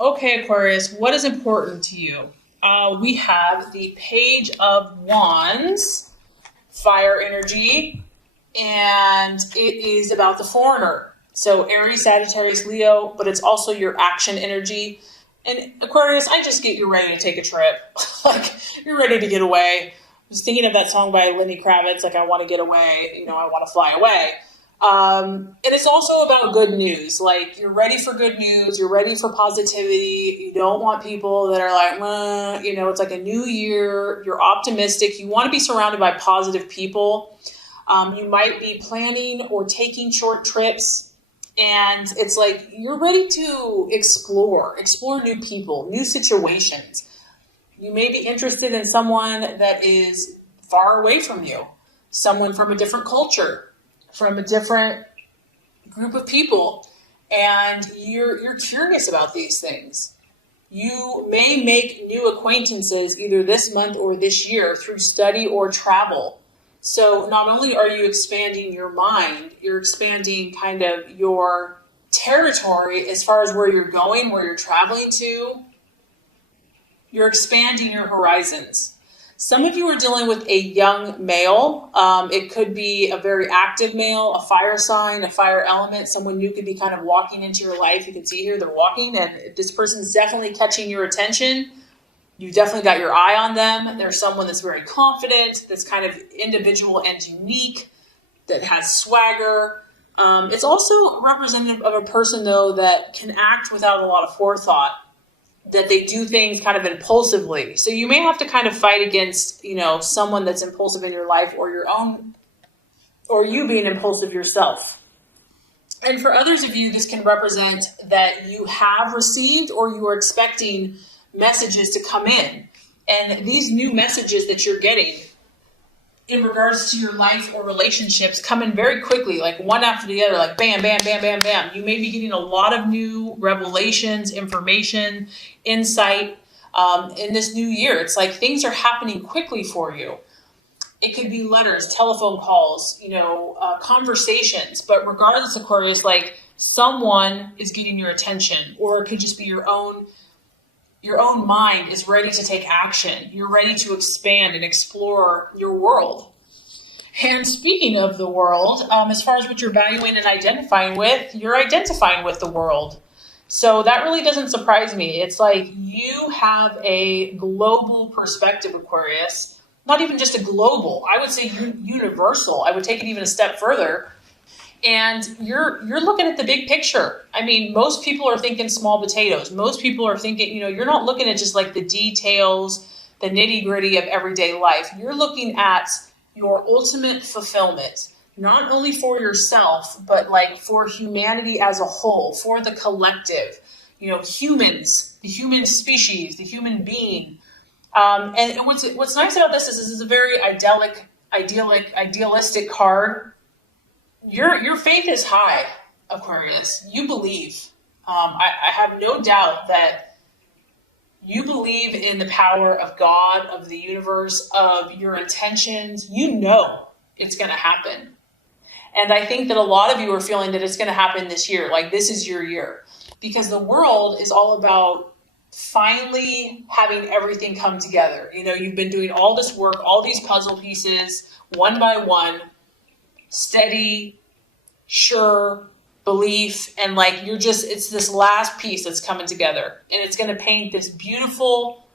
Okay, Aquarius, what is important to you? We have the Page of Wands, fire energy, and it is about the foreigner. So Aries, Sagittarius, Leo, but it's also your action energy. And Aquarius, I just get you ready to take a trip. Like, you're ready to get away. I was thinking of that song by Lenny Kravitz, like, I want to get away, I want to fly away. And it's also about good news. Like, you're ready for good news. You're ready for positivity. You don't want people that are like, it's like a new year. You're optimistic. You want to be surrounded by positive people. You might be planning or taking short trips. And it's like, you're ready to explore new people, new situations. You may be interested in someone that is far away from you, someone from a different culture, from a different group of people, and you're curious about these things. You may make new acquaintances either this month or this year through study or travel. So not only are you expanding your mind, you're expanding kind of your territory as far as where you're going, where you're traveling to. You're expanding your horizons. Some of you are dealing with a young male. It could be a very active male, a fire sign, a fire element, someone new could be kind of walking into your life. You can see here they're walking, and this person's definitely catching your attention. You definitely got your eye on them. There's someone that's very confident, that's kind of individual and unique, that has swagger. It's also representative of a person, though, that can act without a lot of forethought, that they do things kind of impulsively. So you may have to kind of fight against, someone that's impulsive in your life, or you being impulsive yourself. And for others of you, this can represent that you have received or you are expecting messages to come in. And these new messages that you're getting in regards to your life or relationships come in very quickly, like one after the other, like bam, bam, bam, bam, bam. You may be getting a lot of new revelations, information, insight in this new year. It's like things are happening quickly for you. It could be letters, telephone calls, conversations. But regardless, Aquarius, like someone is getting your attention, or it could just be your own mind is ready to take action. You're ready to expand and explore your world. And speaking of the world, as far as what you're valuing and identifying with, you're identifying with the world. So that really doesn't surprise me. It's like you have a global perspective, Aquarius. Not even just a global, I would say universal. I would take it even a step further. And you're looking at the big picture. I mean, most people are thinking small potatoes. Most people are thinking, you're not looking at just like the details, the nitty gritty of everyday life. You're looking at your ultimate fulfillment, not only for yourself, but like for humanity as a whole, for the collective, humans, the human species, the human being. And what's nice about this is a very idealistic card. Your faith is high, Aquarius. You believe. I have no doubt that you believe in the power of God, of the universe, of your intentions. You know it's going to happen. And I think that a lot of you are feeling that it's going to happen this year. Like, this is your year. Because the world is all about finally having everything come together. You've been doing all this work, all these puzzle pieces, one by one, steady, sure belief, and like it's this last piece that's coming together, and it's going to paint this beautiful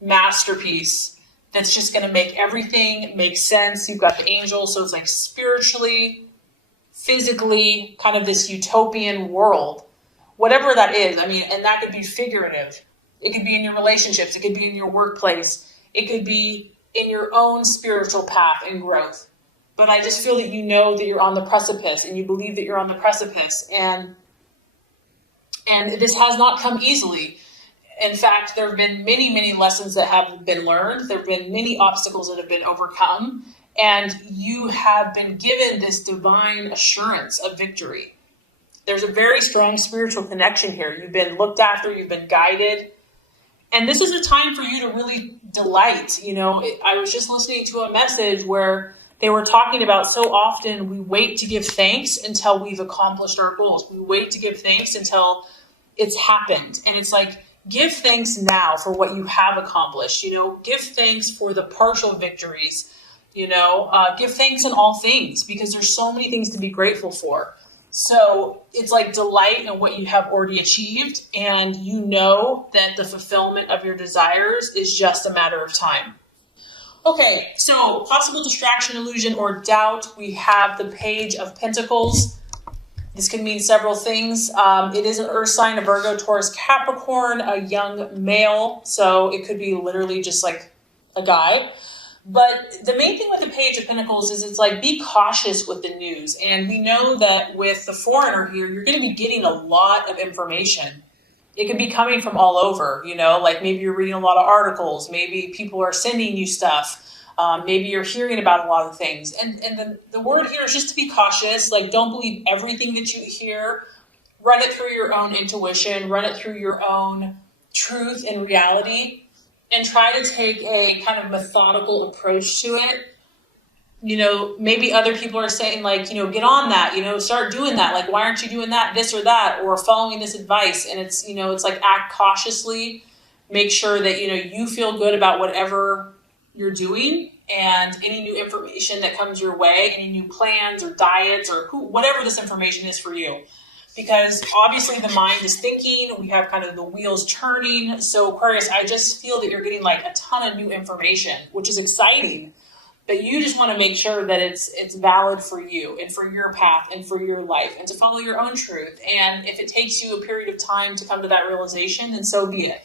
masterpiece that's just going to make everything make sense. You've got the angels, so it's like spiritually, physically, kind of this utopian world, whatever that is. I mean, and that could be figurative. It could be in your relationships. It could be in your workplace. It could be in your own spiritual path and growth. But I just feel that that you're on the precipice, and you believe that you're on the precipice. And this has not come easily. In fact, there have been many, many lessons that have been learned. There have been many obstacles that have been overcome. And you have been given this divine assurance of victory. There's a very strong spiritual connection here. You've been looked after. You've been guided. And this is a time for you to really delight. I was just listening to a message where they were talking about so often we wait to give thanks until we've accomplished our goals. We wait to give thanks until it's happened. And it's like give thanks now for what you have accomplished. Give thanks for the partial victories. Give thanks in all things, because there's so many things to be grateful for. So it's like delight in what you have already achieved, and you know that the fulfillment of your desires is just a matter of time. Okay, so possible distraction, illusion, or doubt. We have the Page of Pentacles. This can mean several things. It is an earth sign, a Virgo, Taurus, Capricorn, a young male. So it could be literally just like a guy. But the main thing with the Page of Pentacles is it's like, be cautious with the news. And we know that with the foreigner here, you're going to be getting a lot of information. It could be coming from all over, like maybe you're reading a lot of articles. Maybe people are sending you stuff. Maybe you're hearing about a lot of things. And the word here is just to be cautious. Like, don't believe everything that you hear. Run it through your own intuition. Run it through your own truth and reality. And try to take a kind of methodical approach to it. Maybe other people are saying like, get on that, start doing that. Like, why aren't you doing that, this or that, or following this advice? And it's, it's like, act cautiously, make sure that, you feel good about whatever you're doing, and any new information that comes your way, any new plans or diets or whatever this information is for you. Because obviously the mind is thinking, we have kind of the wheels turning. So Aquarius, I just feel that you're getting like a ton of new information, which is exciting. But you just want to make sure that it's valid for you and for your path and for your life, and to follow your own truth. And if it takes you a period of time to come to that realization, then so be it.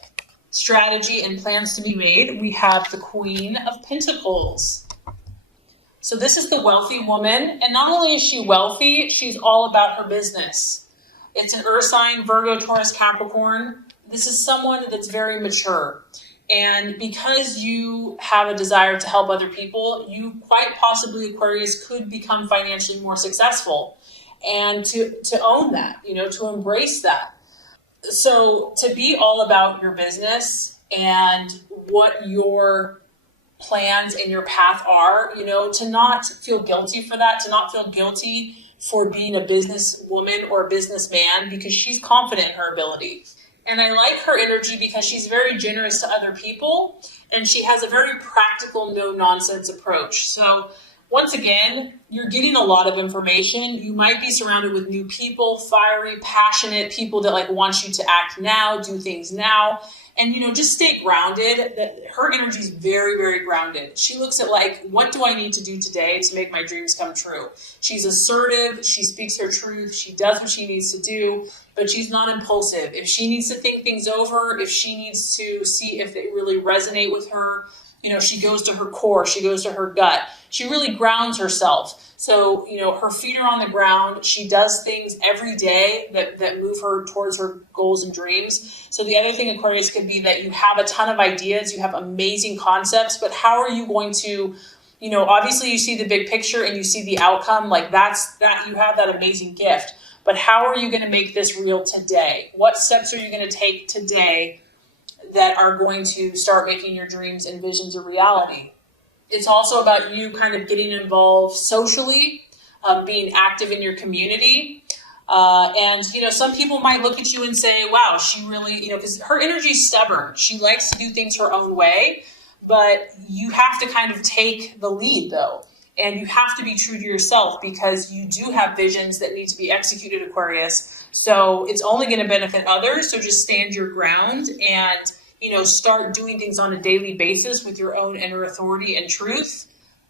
Strategy and plans to be made. We have the Queen of Pentacles. So this is the wealthy woman. And not only is she wealthy, she's all about her business. It's an earth sign, Virgo, Taurus, Capricorn. This is someone that's very mature. And because you have a desire to help other people, you quite possibly, Aquarius, could become financially more successful. And to own that, to embrace that. So to be all about your business and what your plans and your path are, to not feel guilty for that, to not feel guilty for being a businesswoman or a businessman, because she's confident in her ability. And I like her energy because she's very generous to other people, and she has a very practical, no-nonsense approach. So once again, you're getting a lot of information. You might be surrounded with new people, fiery, passionate people that like want you to act now, do things now. And, just stay grounded. That her energy is very, very grounded. She looks at like, what do I need to do today to make my dreams come true? She's assertive. She speaks her truth. She does what she needs to do, but she's not impulsive. If she needs to think things over, if she needs to see if they really resonate with her, she goes to her core. She goes to her gut. She really grounds herself. So, her feet are on the ground. She does things every day that move her towards her goals and dreams. So the other thing, Aquarius, could be that you have a ton of ideas. You have amazing concepts, but how are you going to, obviously you see the big picture and you see the outcome. Like that you have that amazing gift. But how are you going to make this real today? What steps are you going to take today that are going to start making your dreams and visions a reality? It's also about you kind of getting involved socially, being active in your community. And some people might look at you and say, wow, she really, because her energy is stubborn. She likes to do things her own way, but you have to kind of take the lead though. And you have to be true to yourself, because you do have visions that need to be executed, Aquarius. So it's only going to benefit others. So just stand your ground and start doing things on a daily basis with your own inner authority and truth.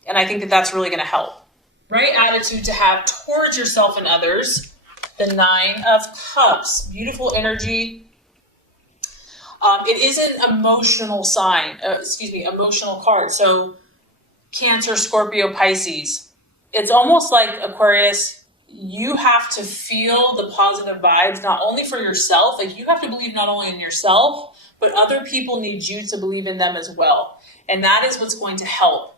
And I think that that's really going to help. Right attitude to have towards yourself and others. The Nine of Cups. Beautiful energy. It is an emotional emotional card. So Cancer, Scorpio, Pisces. It's almost like, Aquarius, you have to feel the positive vibes, not only for yourself. Like, you have to believe not only in yourself, but other people need you to believe in them as well. And that is what's going to help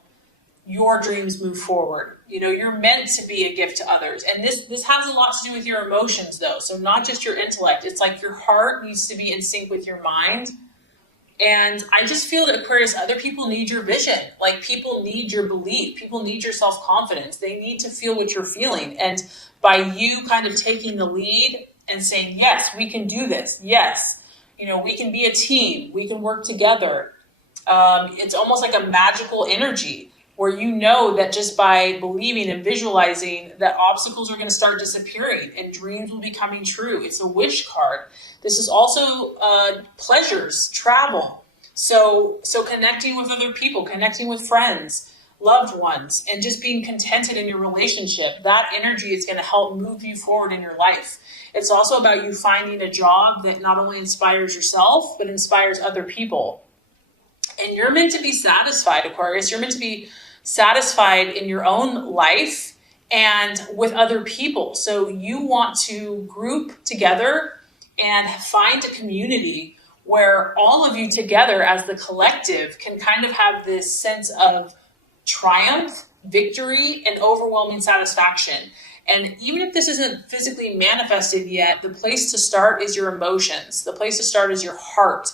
your dreams move forward. You're meant to be a gift to others. And this has a lot to do with your emotions though. So not just your intellect. It's like your heart needs to be in sync with your mind. And I just feel that, Aquarius, other people need your vision. Like, people need your belief. People need your self-confidence. They need to feel what you're feeling. And by you kind of taking the lead and saying, yes, we can do this. Yes. We can be a team. We can work together. It's almost like a magical energy where you know that just by believing and visualizing that obstacles are going to start disappearing and dreams will be coming true. It's a wish card. This is also pleasures, travel. So connecting with other people, connecting with friends, loved ones, and just being contented in your relationship. That energy is going to help move you forward in your life. It's also about you finding a job that not only inspires yourself, but inspires other people. And you're meant to be satisfied, Aquarius. You're meant to be satisfied in your own life and with other people. So you want to group together and find a community where all of you together as the collective can kind of have this sense of triumph, victory, and overwhelming satisfaction. And even if this isn't physically manifested yet, the place to start is your emotions. The place to start is your heart.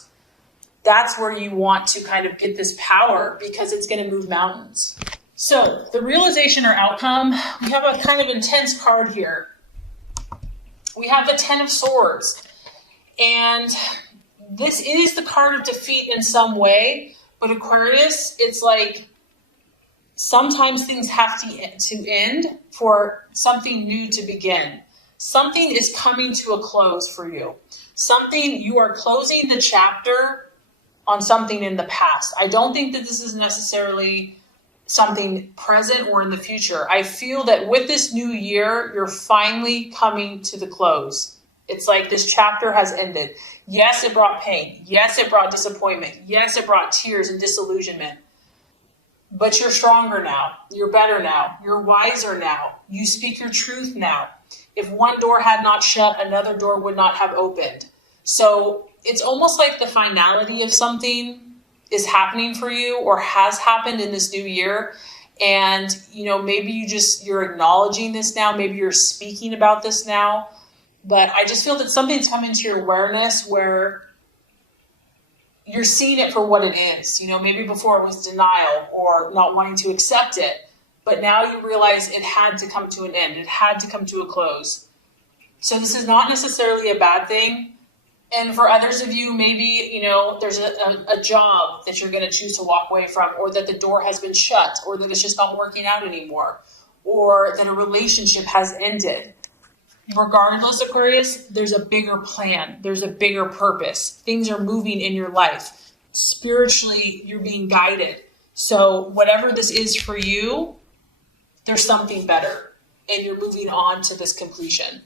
That's where you want to kind of get this power because it's going to move mountains. So the realization or outcome, we have a kind of intense card here. We have the 10 of Swords. And this is the card of defeat in some way. But Aquarius, it's like sometimes things have to end for something new to begin. Something is coming to a close for you. You are closing the chapter on something in the past. I don't think that this is necessarily something present or in the future. I feel that with this new year, you're finally coming to the close. It's like this chapter has ended. Yes, it brought pain. Yes, it brought disappointment. Yes, it brought tears and disillusionment. But you're stronger now. You're better now. You're wiser now. You speak your truth now. If one door had not shut, another door would not have opened. So it's almost like the finality of something is happening for you or has happened in this new year. And, maybe you're acknowledging this now. Maybe you're speaking about this now. But I just feel that something's come into your awareness where you're seeing it for what it is. Maybe before it was denial or not wanting to accept it. But now you realize it had to come to an end. It had to come to a close. So this is not necessarily a bad thing. And for others of you, maybe, there's a job that you're going to choose to walk away from, or that the door has been shut, or that it's just not working out anymore, or that a relationship has ended. Regardless, Aquarius, there's a bigger plan. There's a bigger purpose. Things are moving in your life. Spiritually, you're being guided. So whatever this is for you, there's something better, and you're moving on to this completion.